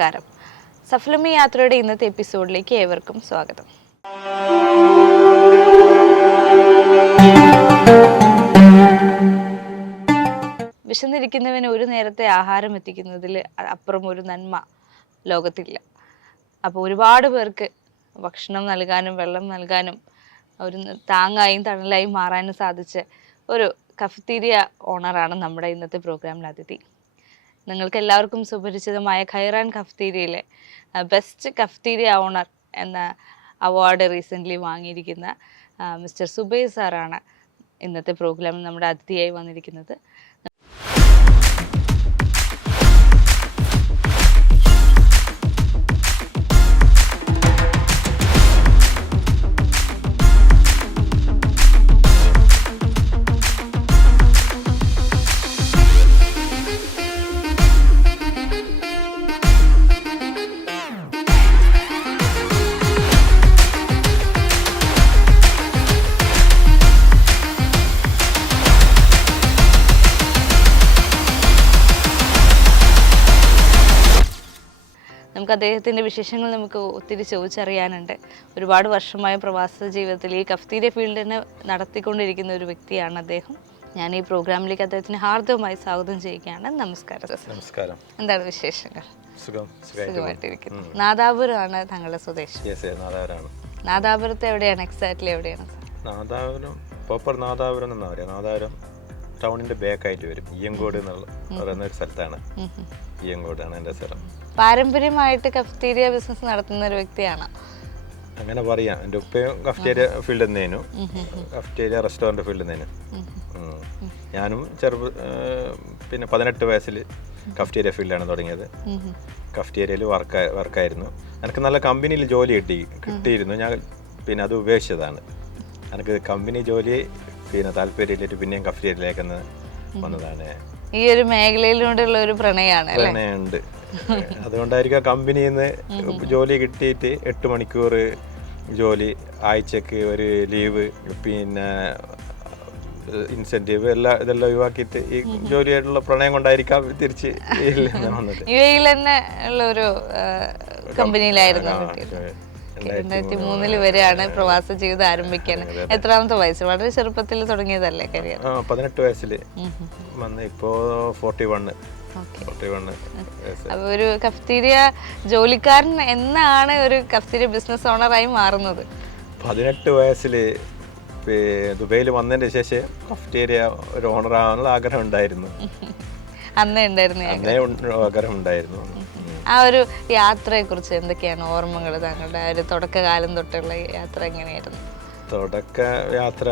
നമസ്കാരം. സഫലമി യാത്രയുടെ ഇന്നത്തെ എപ്പിസോഡിലേക്ക് ഏവർക്കും സ്വാഗതം. വിശന്നിരിക്കുന്നവന് ഒരു നേരത്തെ ആഹാരം എത്തിക്കുന്നതിൽ അപ്പുറം ഒരു നന്മ ലോകത്തില്ല. അപ്പോൾ ഒരുപാട് പേർക്ക് ഭക്ഷണം നൽകാനും വെള്ളം നൽകാനും ഒരു താങ്ങായും തണലായും മാറാനും സാധിച്ച ഒരു കഫറ്റീരിയ ഓണറാണ് നമ്മുടെ ഇന്നത്തെ പ്രോഗ്രാമിൽ അതിഥി. നിങ്ങൾക്ക് എല്ലാവർക്കും സുപരിചിതമായ ഖൈറാൻ കഫറ്റീരിയയിലെ ബെസ്റ്റ് കഫറ്റീരിയ ഓണർ എന്ന അവാർഡ് റീസെൻ്റ്ലി വാങ്ങിയിരിക്കുന്ന മിസ്റ്റർ സുബൈർ സാറാണ് ഇന്നത്തെ പ്രോഗ്രാമിൽ നമ്മുടെ അതിഥിയായി വന്നിരിക്കുന്നത്. നമുക്ക് അദ്ദേഹത്തിൻ്റെ വിശേഷങ്ങൾ നമുക്ക് ഒത്തിരി ചോദിച്ചറിയാനുണ്ട്. ഒരുപാട് വർഷമായ പ്രവാസ ജീവിതത്തിൽ ഈ കഫറ്റീരിയ ഫീൽഡിനെ നടത്തിക്കൊണ്ടിരിക്കുന്ന ഒരു വ്യക്തിയാണ് അദ്ദേഹം. ഞാൻ ഈ പ്രോഗ്രാമിലേക്ക് അദ്ദേഹത്തിന് ഹാർദവമായി സ്വാഗതം ചെയ്യുകയാണ്. നമസ്കാരം. നമസ്കാരം. എന്താണ് വിശേഷങ്ങൾ? സുഖമായിട്ടിരിക്കുന്നു. നാദാപുരമാണ് താങ്കളുടെ സ്വദേശം. നാദാപുരത്ത് എവിടെയാണ്? എക്സാക്ട്ലി എവിടെയാണ്? നാദാപുരം പ്രോപ്പർ നാദാപുരം എന്നാ പറയുക. നാദാപുരം ടൗണിന്റെ ബാക്കായിട്ട് വരും. ഇയ്യങ്കോട് എന്നുള്ള പറയുന്ന ഒരു സ്ഥലത്താണ്. ഇയ്യങ്കോടാണ് എൻ്റെ സ്ഥലം. പാരമ്പര്യമായിട്ട് കഫറ്റീരിയ ബിസിനസ് നടത്തുന്ന ഒരു വ്യക്തിയാണ്. അങ്ങനെ പറയാം. എൻ്റെ ഉപ്പയും കഫറ്റേരിയ ഫീൽഡ് തന്നെയായിരുന്നു. കഫറ്റേരിയ റെസ്റ്റോറൻറ്റ് ഫീൽഡ് തന്നെയാണ്. ഞാനും പിന്നെ 18 വയസ്സിൽ കഫറ്റേരിയ ഫീൽഡാണ് തുടങ്ങിയത്. കഫറ്റേരിയയിൽ വർക്കായിരുന്നു. എനിക്ക് നല്ല കമ്പനിയിൽ ജോലി കിട്ടിയിരുന്നു. ഞാൻ പിന്നെ അത് ഉപേക്ഷിച്ചതാണ്. എനിക്ക് കമ്പനി ജോലി പിന്നെ താല്പര്യമില്ലിട്ട് പിന്നെയും കഫറ്റേരിയയിലേക്ക് വന്നതാണ്. ഈ ഒരു മേഖലയിലൂടെയുള്ള ഒരു പ്രണയമുണ്ട്. അതുകൊണ്ടായിരിക്കും കമ്പനിയിൽ നിന്ന് ജോലി കിട്ടിയിട്ട് 8 മണിക്കൂർ ജോലി, ആഴ്ചക്ക് ഒരു ലീവ്, പിന്നെ ഇൻസെന്റീവ് ഇതെല്ലാം ഒഴിവാക്കിയിട്ട് ഈ ജോലിയായിട്ടുള്ള പ്രണയം കൊണ്ടായിരിക്കാം തിരിച്ച് വന്നത്. ഒരു കമ്പനിയിലായിരുന്നു. 2003 വരെയാണ് പ്രവാസ ജീവിതം ആരംഭിക്കാൻ. എത്രാമത്തെ വയസ്സിൽ? വളരെ ചെറുപ്പത്തിൽ തുടങ്ങിയതല്ലേ കരിയർ? 18 വയസ്സിൽ വന്ന് ഇപ്പോ 41. അപ്പൊ ഒരു കഫറ്റീരിയ ജോലിക്കാരൻ എന്നാണ് ഒരു കഫറ്റീരിയ ബിസിനസ് ഓണറായി മാറുന്നത്? 18 വയസ്സിൽ ദുബൈയിൽ വന്നതിന് ശേഷം കഫറ്റേരിയ ഒരു ഓണറാകാനുള്ള ആഗ്രഹം ഉണ്ടായിരുന്നു. അന്നേ ആഗ്രഹം ഉണ്ടായിരുന്നു. ആ ഒരു യാത്രയെ കുറിച്ച് എന്തൊക്കെയാണ് ഓർമ്മകൾ? താങ്കളുടെ ഒരു തുടക്കകാലം തൊട്ടുള്ള യാത്ര എങ്ങനെയായിരുന്നു? തുടക്ക യാത്ര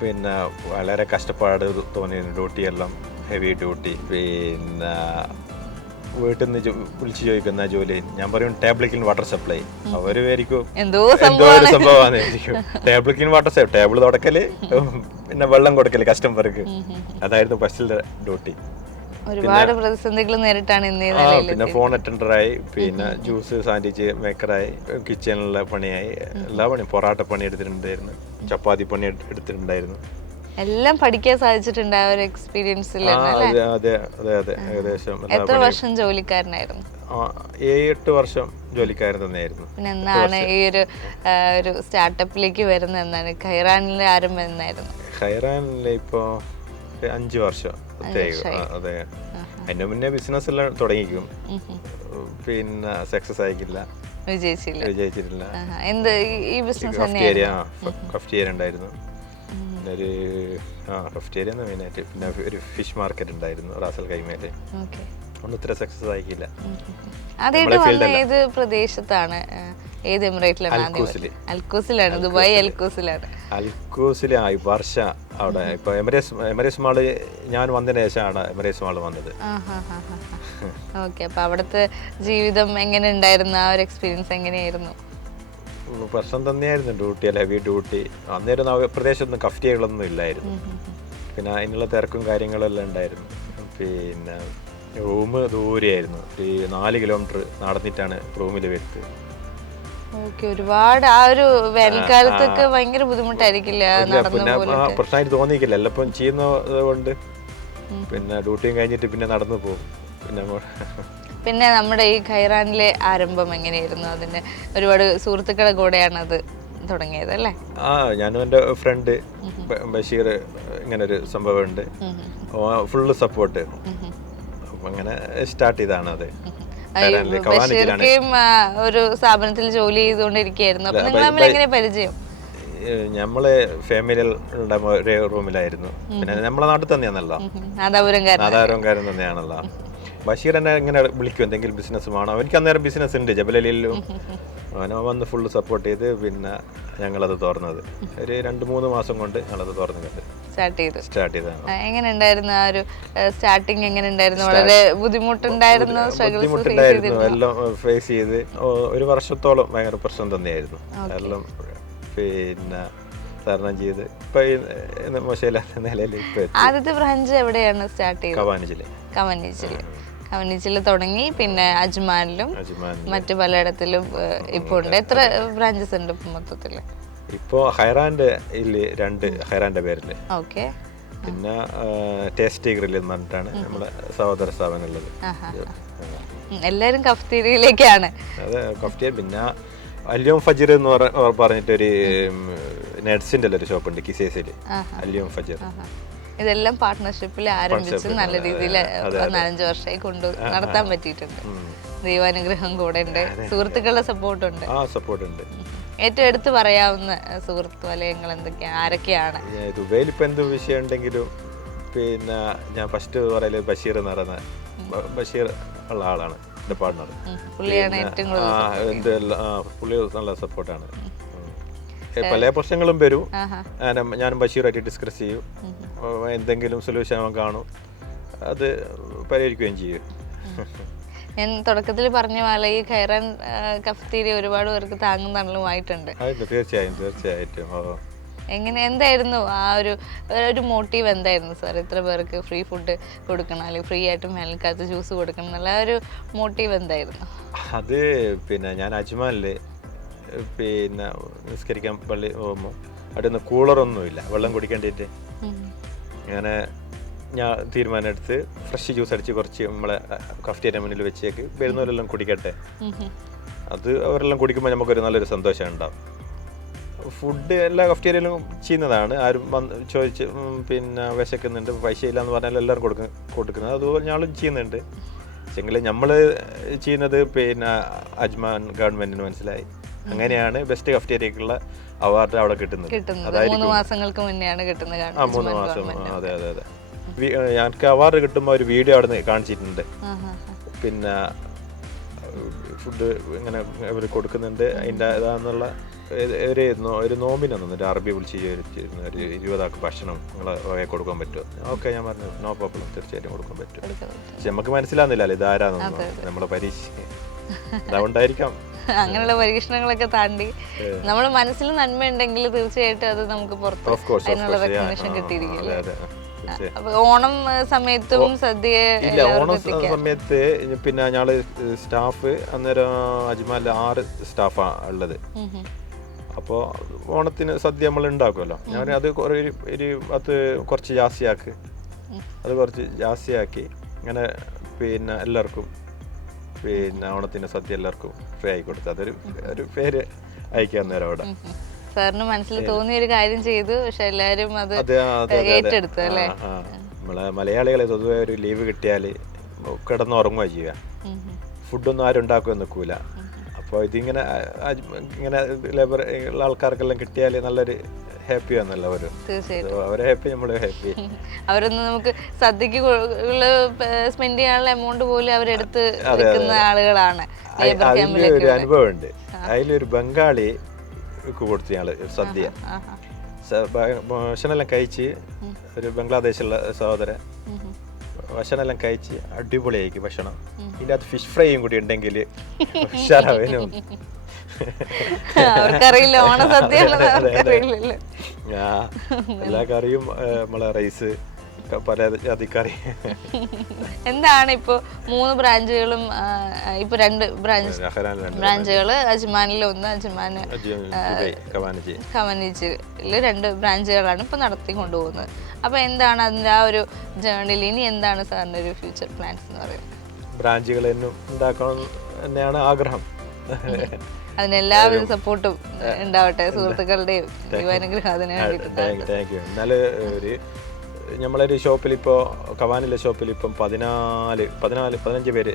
പിന്നെ വളരെ കഷ്ടപ്പാട് തോന്നിയിരുന്നു. ഡ്യൂട്ടിയെല്ലാം ഹെവി ഡ്യൂട്ടി. പിന്നെ വീട്ടിൽ നിന്ന് വിളിച്ചു ചോദിക്കുന്ന ജോലി, ഞാൻ പറയും ടേബിൾ ക്ലീൻ വാട്ടർ സപ്ലൈ. അവര് ആയിരിക്കും എന്തോ ഒരു സംഭവമാണ്. Table clean water supply, table തുടക്കല്, പിന്നെ വെള്ളം കൊടുക്കല് കസ്റ്റമർക്ക്. അതായിരുന്നു ഫസ്റ്റ് ഡ്യൂട്ടി. ഒരുപാട് പ്രതിസന്ധികൾ നേരിട്ടാണ് പിന്നെ ഫോൺ അറ്റൻഡറായി, പിന്നെ ജ്യൂസ് സാൻഡ്വിച്ച് മേക്കറായി, കിച്ചണിലെ പണിയായി, എല്ലാ പണിയും. പൊറാട്ട പണി എടുത്തിട്ടുണ്ടായിരുന്നു, ചപ്പാത്തി പണി എടുത്തിട്ടുണ്ടായിരുന്നു. എല്ലാം പഠിക്കാൻ സാധിച്ചിട്ടുണ്ട് ആ ഒരു എക്സ്പീരിയൻസിൽ. ഏകദേശം എത്ര വർഷം ജോലിക്കാരനായിരുന്നു? 7-8 വർഷം ജോലിക്കാരൻ തന്നെയായിരുന്നു. പിന്നെ എന്നാണ് ഈ ഒരു സ്റ്റാർട്ടപ്പിലേക്ക് വരുന്നത്? എന്നാണ് ഖൈറാനിലെ ആരംഭം എന്നായിരുന്നു? ഖൈറാനിലെ ഇപ്പോ 5 വർഷം. അതെ. അതിന്റെ മുന്നേ ബിസിനസ് എല്ലാം തുടങ്ങിക്കും, പിന്നെ സക്സസ് ആയിക്കില്ല, വിജയിച്ചിട്ടില്ല. എന്ത് ഈ ബിസിനസ്? കഫറ്റേരിയ ഉണ്ടായിരുന്നു. പിന്നെ ഒരു കഫറ്റേരിയ മെയിനായിട്ട്. പിന്നെ ഒരു ഫിഷ് മാർക്കറ്റ് ഉണ്ടായിരുന്നു റാസൽ കൈമേല്. ഒന്നും ഇത്ര സക്സസ് ആയിക്കില്ല. ഏത് പ്രദേശത്താണ്? ഏത് എമിറേറ്റിലാണ്? അൽക്കൂസിലാണ്. ദുബായ് അൽക്കൂസിലാണ്. അൽക്കൂസിലായി വർഷ അവിടെ. ഇപ്പൊ എമിറേറ്റ്സ് മാള് ഞാൻ വന്നതിന് ശേഷമാണ് എമിറേറ്റ്സ് മാള് വന്നത്. ഓക്കെ. അപ്പൊ അവിടുത്തെ ജീവിതം എങ്ങനെ ഉണ്ടായിരുന്നു? ആ ഒരു എക്സ്പീരിയൻസ് എങ്ങനെയായിരുന്നു? പ്രശ്നം തന്നെയായിരുന്നു. ഡ്യൂട്ടി അല്ല, ഹെവി ഡ്യൂട്ടി. അന്നേരം പ്രദേശത്തൊന്നും കഫറ്റേരിയകളൊന്നും ഇല്ലായിരുന്നു. പിന്നെ അതിനുള്ള തിരക്കും കാര്യങ്ങളെല്ലാം ഉണ്ടായിരുന്നു. പിന്നെ റൂം ദൂരെയായിരുന്നു. ഈ 4 കിലോമീറ്റർ നടന്നിട്ടാണ് റൂമിൽ വരുന്നത്. ഒരുപാട് ആ ഒരു വേനൽക്കാലത്തൊക്കെ ഭയങ്കര ബുദ്ധിമുട്ടായിരിക്കില്ല? പിന്നെ പ്രശ്നമായിട്ട് തോന്നിക്കില്ല, എല്ലാം ചെയ്യുന്നത് കൊണ്ട്. പിന്നെ ഡ്യൂട്ടിയും കഴിഞ്ഞിട്ട് പിന്നെ നടന്നു പോകും. പിന്നെ പിന്നെ നമ്മുടെ ഈ ഖൈറാനിലെ ആരംഭം എങ്ങനെയായിരുന്നു? അതിന് ഒരുപാട് സുഹൃത്തുക്കളെ കൂടെയാണ് അത് തുടങ്ങിയത് അല്ലേ? ഞാനും എൻ്റെ ഫ്രണ്ട് ബഷീർ ഇങ്ങനെ ഒരു സംഭവമുണ്ട്, ഫുള്ള് സപ്പോർട്ട്. അപ്പം അങ്ങനെ സ്റ്റാർട്ട് ചെയ്താണ് അത്. ബഷീർക്കും ഒരു സ്ഥാപനത്തിൽ ജോലി ചെയ്തുകൊണ്ടിരിക്കുകയായിരുന്നു. അപ്പൊ നിങ്ങൾ തമ്മിൽ എങ്ങനെ പരിചയം? നമ്മള് ഫാമിലിയിൽ ഒരേ റൂമിലായിരുന്നു. പിന്നെ നമ്മളെ നാട്ടിൽ തന്നെയാണല്ലോ, നാദാപുരംകാരൻ തന്നെയാണല്ലോ. ബഷീർ എന്നെ ഇങ്ങനെ വിളിക്കും എന്തെങ്കിലും ബിസിനസ് വേണം. എനിക്ക് അന്നേരം ബിസിനസ് ഉണ്ട് ജബലലിലും. അവനെ വന്ന് ഫുള്ള് സപ്പോർട്ട് ചെയ്ത് പിന്നെ ഞങ്ങളത് തുറന്നത് ഒരു 2-3 മാസം കൊണ്ട് ഞങ്ങളത് തുറന്നത് സ്റ്റാർട്ട് ചെയ്തതാണ്. എങ്ങനെ ഉണ്ടായിരുന്നു ആ ഒരു സ്റ്റാർട്ടിങ്? എങ്ങനെ ഉണ്ടായിരുന്നു? വളരെ ബുദ്ധിമുട്ടുണ്ടായിരുന്നു, എല്ലാം ഫേസ് ചെയ്ത് 1 വർഷത്തോളം ഭയങ്കര പ്രശ്നം തന്നെയായിരുന്നു. എല്ലാം പിന്നെ തരണം ചെയ്ത് ഇപ്പൊ മോശമില്ലാത്ത നിലയിൽ. ആദ്യത്തെ ബ്രാഞ്ച് എവിടെയാണ് സ്റ്റാർട്ട് ചെയ്തത്? കവനിച്ചിൽ തുടങ്ങി, പിന്നെ അജ്മാനിലും മറ്റു പലയിടത്തിലും ഇപ്പൊ ഉണ്ട്. എത്ര ബ്രാഞ്ചസ് ഉണ്ട് ഇപ്പൊ മൊത്തത്തില്? ഇപ്പോ ഹൈറാന്റെ 2 ഹൈറാന്റെ പേരില്. ഓക്കെ. പിന്നെ ടേസ്റ്റി ഗ്രില്ല് എന്ന് പറഞ്ഞിട്ടാണ് നമ്മുടെ സഹോദര സ്ഥാപനം ഉള്ളത്. എല്ലാരും കഫ്തീരിയയിലേക്കാണ്. അതെ, കഫ്തീരിയ. പിന്നെ അല്യോം ഫജർ എന്ന് പറഞ്ഞിട്ടൊരു നട്സിന്റെ ഒരു ഷോപ്പ് ഉണ്ട് കിസേസില്, അല്യോം ഫജർ. ഇതെല്ലാം പാർട്ട്ണർഷിപ്പിൽ ആരംഭിച്ച് നല്ല രീതിയിൽ 4-5 വർഷമായി നടത്താൻ പറ്റിയിട്ടുണ്ട്. ദൈവാനുഗ്രഹം കൂടെ ഉണ്ട്, സുഹൃത്തുക്കളുടെ സപ്പോർട്ടുണ്ട്. ഏറ്റവും എടുത്ത് പറയാവുന്ന സുഹൃത്ത് വലയങ്ങൾ എന്തൊക്കെയാണ്, ആരൊക്കെയാണ്? ദുബൈയിൽ ഇപ്പൊ എന്ത് വിഷയം ഉണ്ടെങ്കിലും പിന്നെ ഞാൻ ഫസ്റ്റ് പറയല് ബഷീർ എന്ന് പറയുന്ന ബഷീർ ഉള്ള ആളാണ് എന്റെ പാർട്ണർ. പുള്ളിയാണ് ഏറ്റവും കൂടുതൽ പുള്ളി നല്ല സപ്പോർട്ടാണ്. പല പ്രശ്നങ്ങളും വരും, ഞാനും ബഷീറായിട്ട് ഡിസ്കസ് ചെയ്യും. എന്തെങ്കിലും സൊല്യൂഷൻ അവൻ കാണും, അത് പരിഹരിക്കുകയും ചെയ്യും. ഞാൻ തുടക്കത്തിൽ പറഞ്ഞ പോലെ ഈ ഖൈറാൻ കഫ്തീരിയ ഒരുപാട് പേർക്ക് താങ്ങും തണലുമായിട്ടുണ്ട്. തീർച്ചയായിട്ടും. എന്തായിരുന്നു ആ ഒരു മോട്ടീവ് എന്തായിരുന്നു സാർ? ഇത്ര പേർക്ക് ഫ്രീ ഫുഡ് കൊടുക്കണം, അല്ലെങ്കിൽ ഫ്രീ ആയിട്ട് മേൽക്കാലത്ത് ജ്യൂസ് കൊടുക്കണം എന്നുള്ള ഒരു മോട്ടീവ് എന്തായിരുന്നു? അത് പിന്നെ ഞാൻ അജ്മാനില് പിന്നെ നിസ്കരിക്കാൻ പള്ളി പോകുമ്പോൾ അവിടെ നിന്ന് കൂളറൊന്നുമില്ല വെള്ളം കുടിക്കേണ്ടിയിട്ട്. അങ്ങനെ ഞാൻ തീരുമാനം എടുത്ത് ഫ്രഷ് ജ്യൂസ് അടിച്ച് കുറച്ച് നമ്മളെ കഫ്റ്റീരിയ മുന്നിൽ വെച്ചേക്ക് വരുന്നവരെല്ലാം കുടിക്കട്ടെ. അത് അവരെല്ലാം കുടിക്കുമ്പോൾ നമുക്കൊരു നല്ലൊരു സന്തോഷം ഉണ്ടാവും. ഫുഡ് എല്ലാ കഫ്റ്റീരിയയിലും ചെയ്യുന്നതാണ്, ആരും ചോദിച്ച് പിന്നെ വിശക്കുന്നുണ്ട് പൈസ ഇല്ലയെന്ന് പറഞ്ഞാൽ എല്ലാവരും കൊടുക്കുന്നത്. അതുപോലെ ഞങ്ങളും ചെയ്യുന്നുണ്ട്. പക്ഷെങ്കിൽ നമ്മൾ ചെയ്യുന്നത് പിന്നെ അജ്മാൻ ഗവൺമെന്റിന് മനസ്സിലായി. അങ്ങനെയാണ് ബെസ്റ്റ് കഫ്റ്റീരിയക്കുള്ള അവാർഡ് അവിടെ കിട്ടുന്നത്. 3 മാസങ്ങൾക്ക് മുന്നെയാണ് കിട്ടുന്നത്. 3 മാസം. അതെ അതെ അതെ. ഞങ്ങൾക്ക് അവാർഡ് കിട്ടുമ്പോൾ ഒരു വീഡിയോ അവിടെ നിന്ന് കാണിച്ചിട്ടുണ്ട്. പിന്നെ ഫുഡ് ഇങ്ങനെ അവർ കൊടുക്കുന്നുണ്ട്, അതിൻ്റെ ഇതാന്നുള്ള ഒരു നോമിനാണ് ഒരു അറബി വിളിച്ച് ഒരു 20 ആൾക്ക് ഭക്ഷണം നിങ്ങളെ കൊടുക്കാൻ പറ്റുമോ? ഓക്കെ, ഞാൻ പറഞ്ഞു നോ പ്രോബ്ലം, തീർച്ചയായിട്ടും കൊടുക്കാൻ പറ്റും. പക്ഷെ നമുക്ക് മനസ്സിലാകുന്നില്ലല്ലോ ഇതാരാന്നൊന്നും, നമ്മളെ പരീക്ഷ അതുകൊണ്ടായിരിക്കാം. അങ്ങനെയുള്ള പരീക്ഷണങ്ങളൊക്കെ താണ്ടി നമ്മുടെ മനസ്സിൽ നന്മ ഉണ്ടെങ്കിൽ തീർച്ചയായിട്ടും അത് നമുക്ക് പുറത്ത് അതിനുള്ള റെക്കഗ്നിഷൻ കിട്ടിയിരിക്കും. അപ്പൊ ഓണം സമയത്തും സദ്യ ഇല്ല, ഓണം സമയത്ത് പിന്നെ ഞങ്ങള് സ്റ്റാഫ് അന്നേരം അജ്മാലിൽ 6 സ്റ്റാഫാ ഉള്ളത്. അപ്പോൾ ഓണത്തിന് സദ്യ നമ്മൾ ഉണ്ടാക്കുമല്ലോ, ഞാൻ അത് കുറച്ച് ജാസ്തിയാക്കി ഇങ്ങനെ പിന്നെ എല്ലാവർക്കും പിന്നെ ഓണത്തിന് സദ്യ എല്ലാവർക്കും ഫ്രീ ആയി കൊടുത്തു. ഒരു പേര് അയക്കാൻ നേരം അവിടെ സാറിന് മനസ്സിൽ തോന്നിയ ഒരു കാര്യം ചെയ്തു, പക്ഷെ എല്ലാവരും അത് ഏറ്റെടുത്തു അല്ലേ? നമ്മളെ മലയാളികളെ പൊതുവെ ഒരു ലീവ് കിട്ടിയാൽ കിടന്നുറങ്ങുക ചെയ്യുക, ഫുഡൊന്നും ആരും ഉണ്ടാക്കുകയും നിൽക്കൂല. അപ്പോൾ ഇതിങ്ങനെ ലേബർ ഉള്ള ആൾക്കാർക്കെല്ലാം കിട്ടിയാൽ നല്ലൊരു ഹാപ്പിയാണല്ലോ അവര്. അവരെ ഹാപ്പി, നമ്മള് ഹാപ്പി. അവരൊന്നും നമുക്ക് സദ്യക്ക് സ്പെൻഡ് ചെയ്യാനുള്ള എമൗണ്ട് പോലും അവരെടുത്ത് വെക്കുന്ന ആളുകളാണ്. അതിലൊരു അനുഭവം ഉണ്ട്. അതിലൊരു ബംഗാളി കൊടുത്തു ഞങ്ങള് സദ്യ. ഭക്ഷണമെല്ലാം കഴിച്ച് ഒരു ബംഗ്ലാദേശുള്ള സഹോദരൻ ഭക്ഷണമെല്ലാം കഴിച്ച് അടിപൊളിയായിരിക്കും ഭക്ഷണം. ഇതിനകത്ത് ഫിഷ് ഫ്രൈയും കൂടി ഉണ്ടെങ്കിൽ ഉഷാറാവേനും. എല്ലാ കറിയും നമ്മളെ റൈസ്, പല ജാതി കറി. എന്താണ് ഇപ്പൊ 3 ബ്രാഞ്ചുകളും, ഇപ്പൊ 2 ബ്രാഞ്ചുകള് അജ്മാനിൽ 1, അജ്മാന് ഖവാനിച്ചില് 2 ബ്രാഞ്ചുകളാണ് ഇപ്പൊ നടത്തി കൊണ്ടുപോകുന്നത്. അപ്പൊ എന്താണ് അതിന്റെ ആ ഒരു ജേർണിയിൽ ഇനി എന്താണ് സാറിന്റെ ഒരു ഫ്യൂച്ചർ പ്ലാൻസ് എന്ന് പറയുന്നത്? ബ്രാഞ്ചുകൾ തന്നെ ഉണ്ടാക്കണം തന്നെയാണ് ആഗ്രഹം. അതിനെല്ലാവിധ സപ്പോർട്ടും ഉണ്ടാവട്ടെ സുഹൃത്തുക്കളുടെയും ദൈവാനുഗ്രഹം അതിന് വേണ്ടിയിട്ട്. Thank you. എന്നാൽ ഒരു നമ്മളൊരു ഷോപ്പിൽ ഇപ്പോൾ കവാനിലെ ഷോപ്പിൽ ഇപ്പം 15 പേര്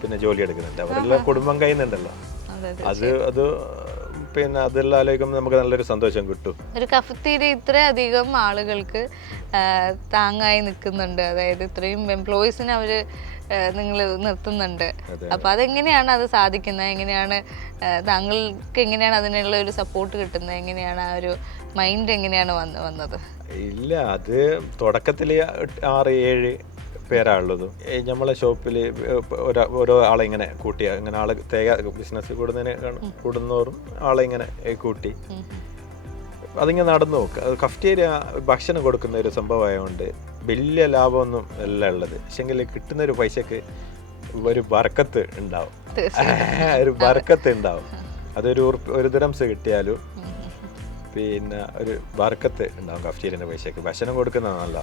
പിന്നെ ജോലി എടുക്കുന്നുണ്ട്. അവരെല്ലാം കുടുംബം കഴിയുന്നുണ്ടല്ലോ. അത് പിന്നെ അതെല്ലാം ആലോചിക്കുമ്പോൾ നമുക്ക് നല്ലൊരു സന്തോഷം കിട്ടും. ഒരു കഫറ്റീരിയ ഇത്രയധികം ആളുകൾക്ക് താങ്ങായി നിൽക്കുന്നുണ്ട്, അതായത് ഇത്രയും എംപ്ലോയീസിനെ അവര് നിങ്ങൾ നിർത്തുന്നുണ്ട്. അപ്പൊ അതെങ്ങനെയാണ് അത് സാധിക്കുന്നത്? എങ്ങനെയാണ് താങ്കൾക്ക് എങ്ങനെയാണ് അതിനുള്ള ഒരു സപ്പോർട്ട് കിട്ടുന്നത്? എങ്ങനെയാണ് ആ ഒരു മൈൻഡ് എങ്ങനെയാണ് വന്നത്? ഇല്ല, അത് തുടക്കത്തിൽ 6-7 പേരാളുള്ളത്. നമ്മളെ ഷോപ്പിൽ ഓരോ ആളെ ഇങ്ങനെ കൂട്ടി, അങ്ങനെ ആളെ ബിസിനസ് കൂടുന്നോറും ആളെ ഇങ്ങനെ കൂട്ടി അതിങ്ങനെ നടന്നു നോക്കുക. അത് കഫറ്റേരിയ ഭക്ഷണം കൊടുക്കുന്ന ഒരു സംഭവമായതുകൊണ്ട് വലിയ ലാഭമൊന്നും അല്ല ഉള്ളത്. പക്ഷെങ്കിൽ കിട്ടുന്ന ഒരു പൈസക്ക് ഒരു ബർക്കത്ത് ഉണ്ടാവും. ഒരു ബർക്കത്ത് ഉണ്ടാവും. അതൊരു 1 ദിറംസ് കിട്ടിയാലും പിന്നെ ഒരു ബർക്കത്ത് ഉണ്ടാവും കഫറ്റേരിയൻ്റെ പൈസക്ക്. ഭക്ഷണം കൊടുക്കുന്നതാണ് നല്ല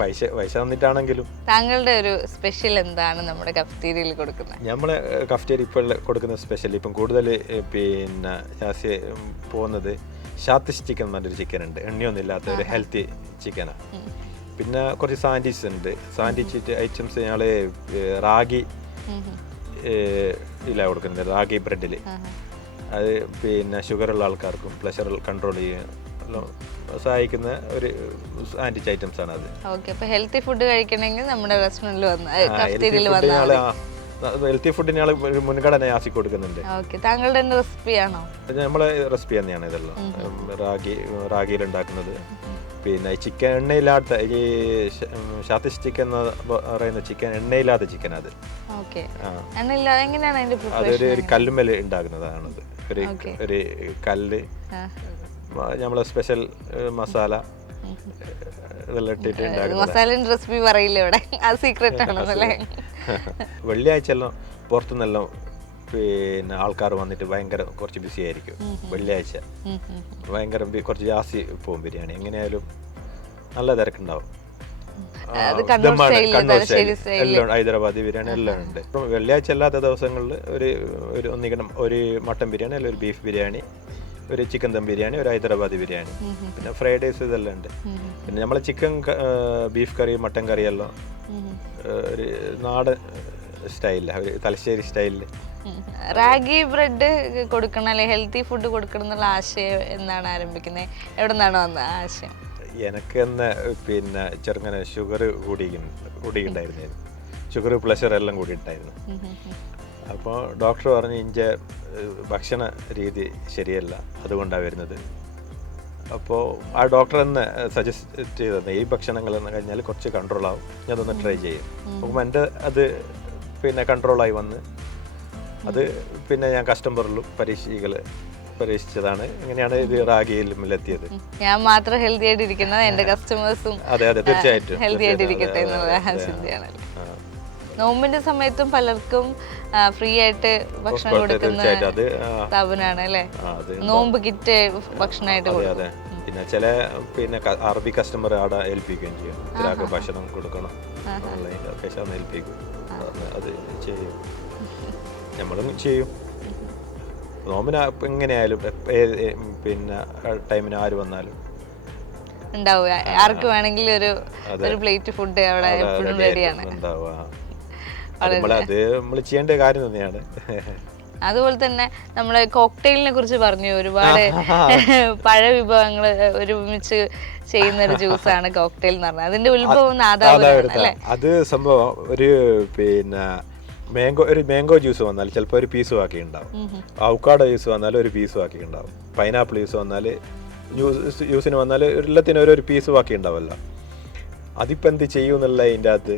പൈസ തന്നിട്ടാണെങ്കിലും. താങ്കളുടെ ഒരു സ്പെഷ്യൽ എന്താണ് നമ്മുടെ കഫറ്റേരിയയിൽ കൊടുക്കുന്നത്? നമ്മളെ കഫറ്റേരിയ ഇപ്പോൾ കൊടുക്കുന്ന സ്പെഷ്യൽ ഇപ്പം കൂടുതൽ പിന്നെ പോകുന്നത് ഷാത്തിഷ് ചിക്കൻ എന്ന് പറഞ്ഞൊരു ചിക്കൻ ഉണ്ട്. എണ്ണയൊന്നും ഇല്ലാത്ത ഒരു ഹെൽത്തി ചിക്കനാണ്. പിന്നെ കുറച്ച് സാൻഡ്വിച്ച് ഉണ്ട്. സാൻഡ്വിച്ച് ഐറ്റംസ് ഞങ്ങൾ റാഗി ഇല്ല കൊടുക്കുന്നത്, റാഗി ബ്രെഡിൽ. അത് പിന്നെ ഷുഗറുള്ള ആൾക്കാർക്കും പ്രഷർ കൺട്രോൾ ചെയ്യാൻ സഹായിക്കുന്ന ഒരു സാൻഡ്വിച്ച് ഐറ്റംസ് ആണ് അത്. ഹെൽത്തി ഫുഡ് കഴിക്കണമെങ്കിൽ നമ്മുടെ റെസ്റ്റോറന്റിൽ ഹെൽത്തി ഫുഡിന് ഞങ്ങൾ ഒരു മുൻഗണന ആക്കി കൊടുക്കുന്നുണ്ട്. താങ്കളുടെ റെസിപ്പിയാണോ? നമ്മളെ റെസിപ്പി തന്നെയാണ് ഇതെല്ലാം. റാഗിയിൽ ഉണ്ടാക്കുന്നത്. പിന്നെ ചിക്കൻ എണ്ണയില്ലാത്ത ഈ ഷാത്തിഷ് ചിക്കൻ എന്ന് പറയുന്ന ചിക്കൻ എണ്ണയില്ലാത്ത ചിക്കൻ. അത് അതൊരു കല്ലുമ്മൽ ഉണ്ടാക്കുന്നതാണത്. ഒരു കല്ല് നമ്മളെ സ്പെഷ്യൽ മസാല ഇതെല്ലാം ഇട്ടിട്ട് വെള്ളിയാഴ്ച എല്ലാം പുറത്തുനിന്നെല്ലാം പിന്നെ ആൾക്കാർ വന്നിട്ട് ഭയങ്കര കുറച്ച് ബിസി ആയിരിക്കും. വെള്ളിയാഴ്ച ഭയങ്കര കുറച്ച് ജാസ്തി പോകും ബിരിയാണി. എങ്ങനെയായാലും നല്ല തിരക്കുണ്ടാവും. എല്ലാം ഹൈദരാബാദി ബിരിയാണി എല്ലാം ഉണ്ട്. ഇപ്പം വെള്ളിയാഴ്ച അല്ലാത്ത ദിവസങ്ങളിൽ ഒരു മട്ടൻ ബിരിയാണി, അല്ലെങ്കിൽ ഒരു ബീഫ് ബിരിയാണി, ഒരു ചിക്കൻ ദം ബിരിയാണി, ഒരു ഹൈദരാബാദി ബിരിയാണി. പിന്നെ ഫ്രൈഡേസ് ഇതെല്ലാം ഉണ്ട്. പിന്നെ നമ്മളെ ചിക്കൻ ബീഫ് കറി, മട്ടൻ കറി എല്ലാം ഒരു നാടൻ സ്റ്റൈലില്ല, ഒരു തലശ്ശേരി സ്റ്റൈലില്. റാഗി ബ്രെഡ് കൊടുക്കണം, അല്ലെങ്കിൽ ഹെൽത്തി ഫുഡ് കൊടുക്കണം എന്നുള്ള ആശയം എന്നാണ് ആരംഭിക്കുന്നത്? എവിടെ നിന്നാണ് വന്ന ആശയം? എനിക്ക് തന്നെ പിന്നെ ചെറുങ്ങനെ ഷുഗർ കൂടിയിട്ടുണ്ടായിരുന്നു. ഷുഗർ പ്രഷർ എല്ലാം കൂടിയിട്ടുണ്ടായിരുന്നു. അപ്പോൾ ഡോക്ടർ പറഞ്ഞ് ഇഞ്ച ഭക്ഷണ രീതി ശരിയല്ല, അതുകൊണ്ടാണ് വരുന്നത്. അപ്പോൾ ആ ഡോക്ടർ തന്നെ സജസ്റ്റ് ചെയ്തത് ഈ ഭക്ഷണങ്ങൾ എന്ന് കഴിഞ്ഞാൽ കുറച്ച് കൺട്രോളാവും, ഞാനതൊന്ന് ട്രൈ ചെയ്യും. അപ്പം എൻ്റെ അത് പിന്നെ കൺട്രോളായി വന്ന് അത് പിന്നെ ഞാൻ കസ്റ്റമറിലും പരീക്ഷിച്ചതാണ്. ഇങ്ങനെയാണ് ഇത് റാഗിയിലെത്തിയത്. ഞാൻ മാത്രം ഹെൽത്തി ആയിട്ടിരിക്കുന്നത്, എൻ്റെ കസ്റ്റമേഴ്സും അതെ തീർച്ചയായിട്ടും ഹെൽത്തി ആയിട്ടിരിക്കട്ടെ എന്നുള്ള ചിന്തയാണല്ലോ. നോമ്പിന്റെ സമയത്തും പലർക്കും ഫ്രീ ആയിട്ട് ഭക്ഷണം കൊടുക്കുന്ന സ്ഥാപനമാണ് അല്ലേ? നോമ്പ് കിറ്റ് ഭക്ഷണമായിട്ട് കൊടുക്കും. പിന്നെ ചില അറബി കസ്റ്റമർ അവിടെ ഏൽപ്പിക്കുകയും ചെയ്യും. ഒരാൾക്ക് ഭക്ഷണം കൊടുക്കണം, ഏൽപ്പിക്കും. അത് ചെയ്യും, നമ്മളും ചെയ്യും. നോമ്പിന് എങ്ങനെയായാലും പിന്നെ ടൈമിന് ആര് വന്നാലും ഉണ്ടാവും. ആർക്ക് വേണമെങ്കിലും ഒരു പ്ലേറ്റ് ഫുഡ് അവിടെ എപ്പോഴും റെഡിയാണ്. അത് നമ്മൾ ചെയ്യേണ്ട കാര്യം തന്നെയാണ്. അതുപോലെ തന്നെ നമ്മള് കോക്ടെയിലിനെ കുറിച്ച് പറഞ്ഞു. ഒരുപാട് പഴ വിഭവങ്ങൾ ഒരുമിച്ച് ചെയ്യുന്ന ഒരു ജ്യൂസാണ് കോക്ടെയിൽ എന്ന് പറഞ്ഞത്. അതിന്റെ ഉത്ഭവം അല്ലേ? അത് സംഭവം ഒരു പിന്നെ മാംഗോ ജ്യൂസ് വന്നാൽ ചിലപ്പോൾ ഒരു പീസ് ബാക്കി ഉണ്ടാവും. അവക്കാഡോ ജ്യൂസ് വന്നാൽ ഒരു പീസ് ബാക്കി ഉണ്ടാവും. പൈനാപ്പിൾ ജ്യൂസ് വന്നാൽ ജ്യൂസിന് വന്നാൽ എല്ലാത്തിനും ഒരു പീസ് ബാക്കി ഉണ്ടാവല്ലോ. അതിപ്പോൾ എന്ത് ചെയ്യുമെന്നുള്ള അതിൻ്റെ അകത്ത്